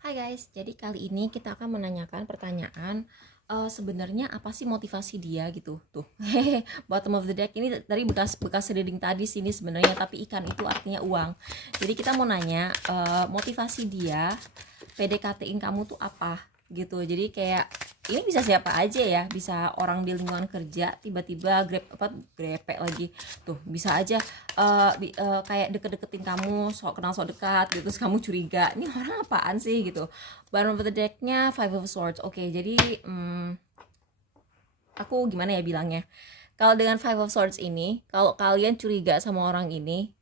Hai guys, jadi kali ini kita akan menanyakan pertanyaan sebenarnya apa sih motivasi dia gitu. Tuh, bottom of the deck ini dari bekas reading tadi sini sebenarnya, tapi ikan itu artinya uang. Jadi kita mau nanya motivasi dia PDKT-in kamu tuh apa gitu. Jadi kayak ini bisa siapa aja ya, bisa orang di lingkungan kerja tiba-tiba grepe lagi tuh, bisa aja kayak deket-deketin kamu, kenal sok dekat gitu, terus kamu curiga ini orang apaan sih gitu. Bottom of the decknya Five of Swords. Oke, jadi aku gimana ya bilangnya, kalau dengan Five of Swords ini, kalau kalian curiga sama orang ini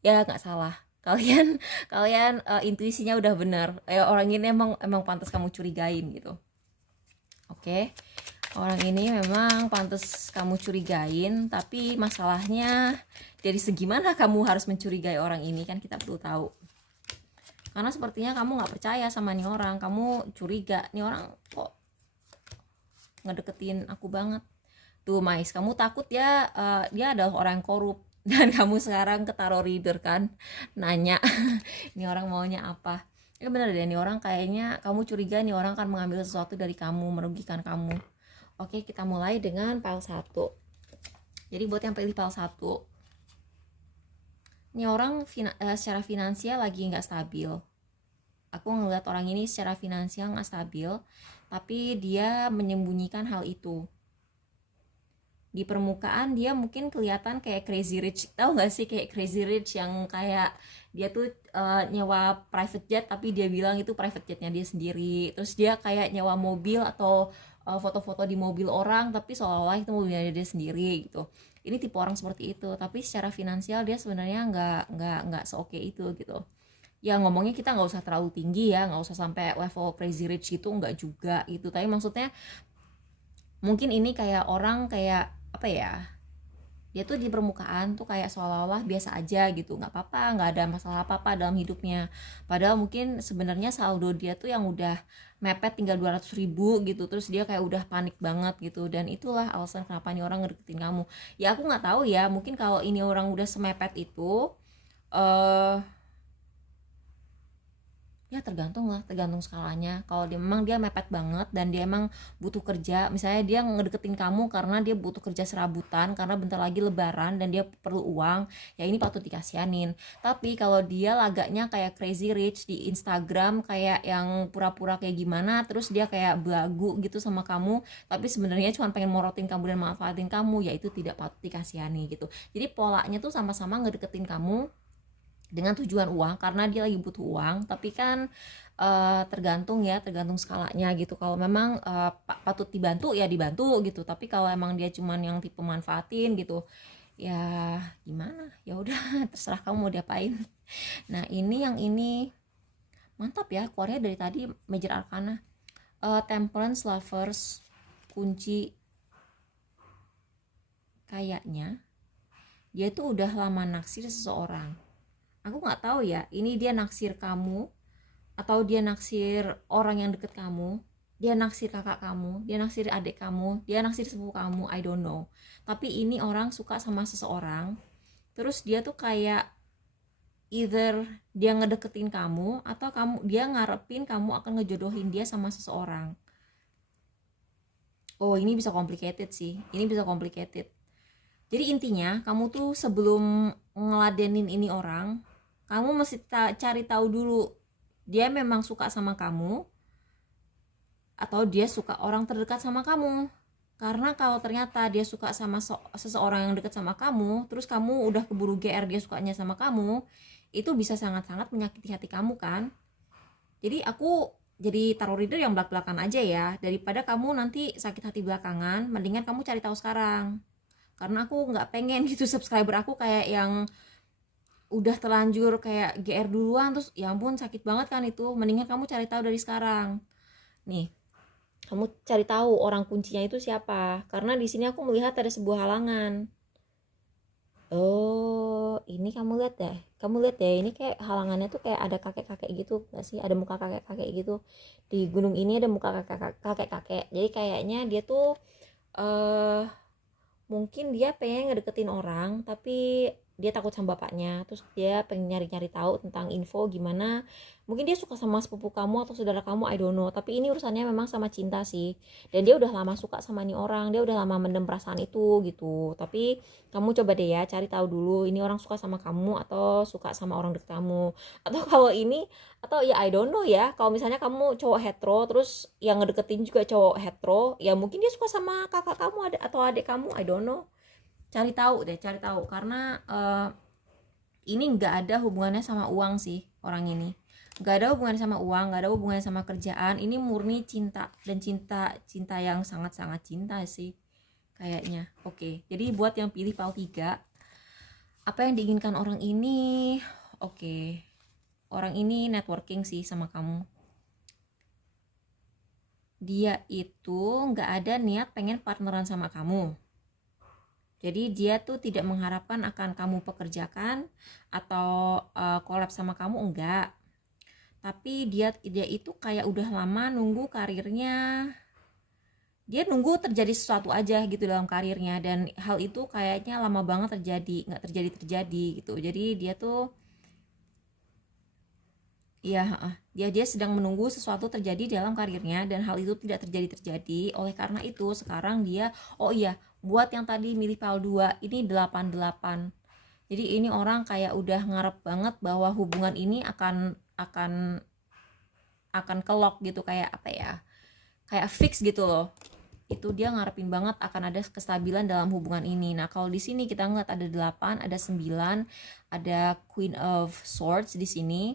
ya nggak salah. Kalian intuisinya udah bener, orang ini emang pantas kamu curigain gitu. Oke, orang ini memang pantas kamu curigain, tapi masalahnya dari segi mana kamu harus mencurigai orang ini, kan kita perlu tahu. Karena sepertinya kamu nggak percaya sama nih orang, kamu curiga nih orang kok ngedeketin aku banget. Tuh Mais, kamu takut ya dia adalah orang yang korup dan kamu sekarang ketaruh reader kan, nanya ini orang maunya apa. Ya bener deh, nih orang kayaknya kamu curiga nih orang akan mengambil sesuatu dari kamu, merugikan kamu. Oke, kita mulai dengan pile 1. Jadi buat yang pilih pile 1, ini orang secara finansial lagi nggak stabil. Aku ngeliat orang ini secara finansial nggak stabil, tapi dia menyembunyikan hal itu. Di permukaan dia mungkin kelihatan kayak crazy rich, tahu nggak sih, kayak crazy rich yang kayak dia tuh nyewa private jet, tapi dia bilang itu private jetnya dia sendiri. Terus dia kayak nyewa mobil atau foto-foto di mobil orang, tapi seolah-olah itu mobilnya dia sendiri gitu. Ini tipe orang seperti itu, tapi secara finansial dia sebenarnya nggak seoke itu gitu. Ya ngomongnya kita nggak usah terlalu tinggi ya, nggak usah sampai level crazy rich gitu, nggak juga gitu. Tapi maksudnya mungkin ini kayak orang kayak apa ya, dia tuh di permukaan tuh kayak seolah-olah biasa aja gitu, nggak apa-apa, nggak ada masalah apa-apa dalam hidupnya. Padahal mungkin sebenarnya saldo dia tuh yang udah mepet tinggal 200.000 gitu, terus dia kayak udah panik banget gitu, dan itulah alasan kenapa nih orang ngedeketin kamu. Ya aku nggak tahu ya, mungkin kalau ini orang udah semepet itu eh ya tergantung skalanya. Kalau dia memang dia mepet banget dan dia emang butuh kerja, misalnya dia ngedeketin kamu karena dia butuh kerja serabutan karena bentar lagi lebaran dan dia perlu uang, ya ini patut dikasihanin. Tapi kalau dia lagaknya kayak crazy rich di Instagram, kayak yang pura-pura kayak gimana, terus dia kayak belagu gitu sama kamu, tapi sebenarnya cuma pengen morotin kamu dan manfaatin kamu, ya itu tidak patut dikasihani gitu. Jadi polanya tuh sama-sama ngedeketin kamu dengan tujuan uang karena dia lagi butuh uang, tapi kan tergantung skalanya gitu. Kalau memang patut dibantu ya dibantu gitu, tapi kalau emang dia cuman yang tipe manfaatin gitu, ya gimana, ya udah terserah kamu mau diapain. Nah ini yang ini mantap ya, keluarnya dari tadi Major Arcana, Temperance, Lovers, kunci. Kayaknya dia tuh udah lama naksir seseorang. Aku nggak tahu ya, ini dia naksir kamu atau dia naksir orang yang deket kamu, dia naksir kakak kamu, dia naksir adik kamu, dia naksir sepupu kamu, I don't know. Tapi ini orang suka sama seseorang, terus dia tuh kayak either dia ngedeketin kamu atau dia ngarepin kamu akan ngejodohin dia sama seseorang. Oh ini bisa complicated sih, ini bisa complicated. Jadi intinya kamu tuh sebelum ngeladenin ini orang, kamu mesti cari tahu dulu dia memang suka sama kamu atau dia suka orang terdekat sama kamu. Karena kalau ternyata dia suka sama seseorang yang dekat sama kamu, terus kamu udah keburu GR dia sukanya sama kamu, itu bisa sangat-sangat menyakiti hati kamu kan. Jadi aku jadi taruh reader yang belak-belakan aja ya, daripada kamu nanti sakit hati belakangan. Mendingan kamu cari tahu sekarang, karena aku nggak pengen gitu subscriber aku kayak yang udah terlanjur kayak GR duluan, terus ya ampun sakit banget kan itu. Mendingan kamu cari tahu dari sekarang. Nih, kamu cari tahu orang kuncinya itu siapa, karena di sini aku melihat ada sebuah halangan. Oh ini kamu lihat deh, ini kayak halangannya tuh kayak ada kakek-kakek gitu gak sih, ada muka kakek-kakek gitu di gunung ini, ada muka kakek-kakek. Jadi kayaknya dia tuh mungkin dia pengen ngedeketin orang, tapi dia takut sama bapaknya, terus dia pengen nyari-nyari tahu tentang info gimana, mungkin dia suka sama sepupu kamu atau saudara kamu, I don't know, tapi ini urusannya memang sama cinta sih, dan dia udah lama suka sama nih orang, dia udah lama mendem perasaan itu gitu. Tapi kamu coba deh ya cari tahu dulu ini orang suka sama kamu atau suka sama orang deket kamu, atau kalau ini, atau ya I don't know ya, kalau misalnya kamu cowok hetero terus yang ngedeketin juga cowok hetero, ya mungkin dia suka sama kakak kamu ada atau adik kamu, I don't know. Cari tahu deh, cari tahu, karena ini nggak ada hubungannya sama uang sih. Orang ini nggak ada hubungannya sama uang, nggak ada hubungannya sama kerjaan, ini murni cinta, dan cinta yang sangat-sangat cinta sih kayaknya. Oke, jadi buat yang pilih pile 3, apa yang diinginkan orang ini? Oke, orang ini networking sih sama kamu. Dia itu nggak ada niat pengen partneran sama kamu. Jadi dia tuh tidak mengharapkan akan kamu pekerjakan atau collab sama kamu, enggak. Tapi dia itu kayak udah lama nunggu karirnya. Dia nunggu terjadi sesuatu aja gitu dalam karirnya, dan hal itu kayaknya lama banget terjadi, nggak terjadi gitu. Jadi dia tuh ya dia sedang menunggu sesuatu terjadi dalam karirnya, dan hal itu tidak terjadi. Oleh karena itu sekarang dia, oh iya, buat yang tadi milih pile 2, ini 88. Jadi ini orang kayak udah ngarep banget bahwa hubungan ini akan kelok gitu, kayak apa ya? Kayak fix gitu loh. Itu dia ngarepin banget akan ada kestabilan dalam hubungan ini. Nah, kalau di sini kita ngeliat ada 8, ada 9, ada Queen of Swords di sini.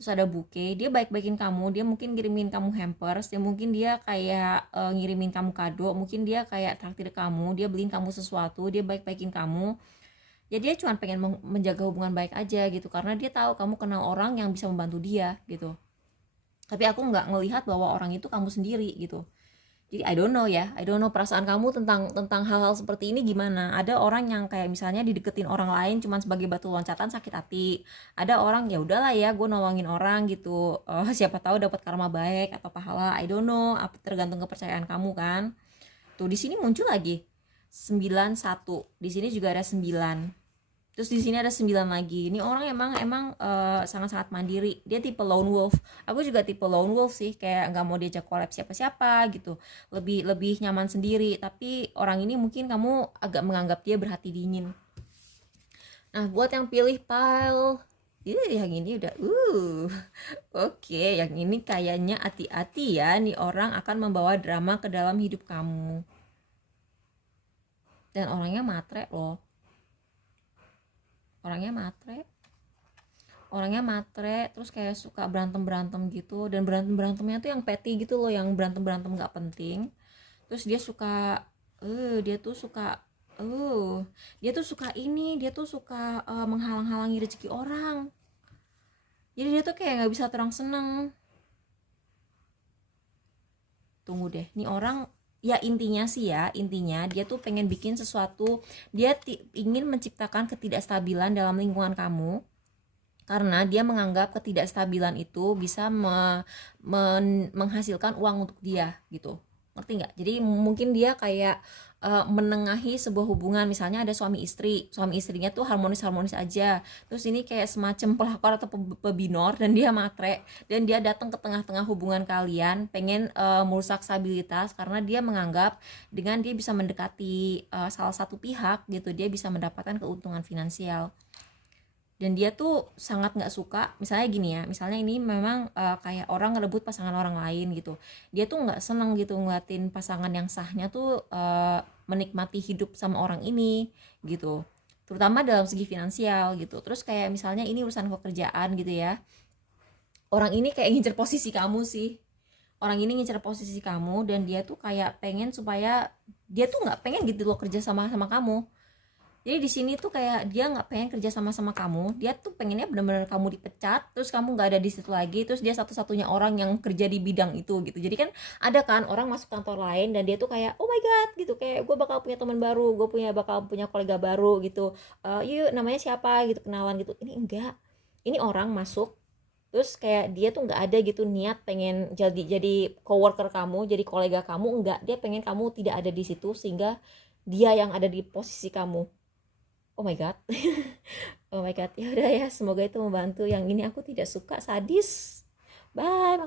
Terus ada bouquet, dia baik-baikin kamu, dia mungkin ngirimin kamu hampers, dia kayak ngirimin kamu kado, mungkin dia kayak traktir kamu, dia beliin kamu sesuatu, dia baik-baikin kamu. Ya dia cuma pengen menjaga hubungan baik aja gitu, karena dia tahu kamu kenal orang yang bisa membantu dia gitu. Tapi aku nggak ngelihat bahwa orang itu kamu sendiri gitu. Jadi I don't know ya, I don't know perasaan kamu tentang hal-hal seperti ini gimana. Ada orang yang kayak misalnya dideketin orang lain cuman sebagai batu loncatan sakit hati. Ada orang ya udahlah ya, gue nolongin orang gitu. Siapa tahu dapat karma baik atau pahala. I don't know, tergantung kepercayaan kamu kan. Tuh di sini muncul lagi 91. Di sini juga ada 9. Terus di sini ada 9 lagi. Ini orang emang sangat-sangat mandiri. Dia tipe lone wolf. Aku juga tipe lone wolf sih, kayak nggak mau diajak collab siapa-siapa gitu. Lebih nyaman sendiri. Tapi orang ini mungkin kamu agak menganggap dia berhati dingin. Nah, buat yang pilih pile, yang ini udah oke, yang ini kayaknya hati-hati ya, nih orang akan membawa drama ke dalam hidup kamu. Dan orangnya matre loh. Orangnya matre, terus kayak suka berantem gitu, dan berantemnya tuh yang petty gitu loh, yang berantem nggak penting. Terus dia suka dia tuh suka menghalang-halangi rezeki orang. Jadi dia tuh kayak nggak bisa terang seneng. Tunggu deh, nih orang ya intinya dia tuh pengen bikin sesuatu, dia ingin menciptakan ketidakstabilan dalam lingkungan kamu, karena dia menganggap ketidakstabilan itu bisa menghasilkan uang untuk dia gitu. Ngerti nggak? Jadi mungkin dia kayak menengahi sebuah hubungan, misalnya ada suami istrinya tuh harmonis aja, terus ini kayak semacam pelakor atau pebinor, dan dia matre, dan dia datang ke tengah-tengah hubungan kalian, pengen merusak stabilitas, karena dia menganggap dengan dia bisa mendekati salah satu pihak gitu, dia bisa mendapatkan keuntungan finansial. Dan dia tuh sangat nggak suka, misalnya gini ya, misalnya ini memang kayak orang ngerebut pasangan orang lain gitu, dia tuh nggak seneng gitu ngeliatin pasangan yang sahnya tuh menikmati hidup sama orang ini gitu, terutama dalam segi finansial gitu. Terus kayak misalnya ini urusan pekerjaan gitu ya, orang ini kayak ngincer posisi kamu sih, dan dia tuh kayak pengen supaya dia tuh nggak pengen gitu loh kerja sama kamu. Jadi di sini tuh kayak dia nggak pengen kerja sama kamu, dia tuh pengennya benar-benar kamu dipecat, terus kamu nggak ada di situ lagi, terus dia satu-satunya orang yang kerja di bidang itu gitu. Jadi kan ada kan orang masuk kantor lain dan dia tuh kayak oh my god gitu, kayak gue bakal punya teman baru, bakal punya kolega baru gitu, yuk namanya siapa gitu, kenalan gitu. Ini enggak, ini orang masuk terus kayak dia tuh nggak ada gitu niat pengen jadi coworker kamu, jadi kolega kamu, enggak, dia pengen kamu tidak ada di situ sehingga dia yang ada di posisi kamu. Oh my god. Oh my god, ya udah ya, semoga itu membantu. Yang ini aku tidak suka, sadis. Bye.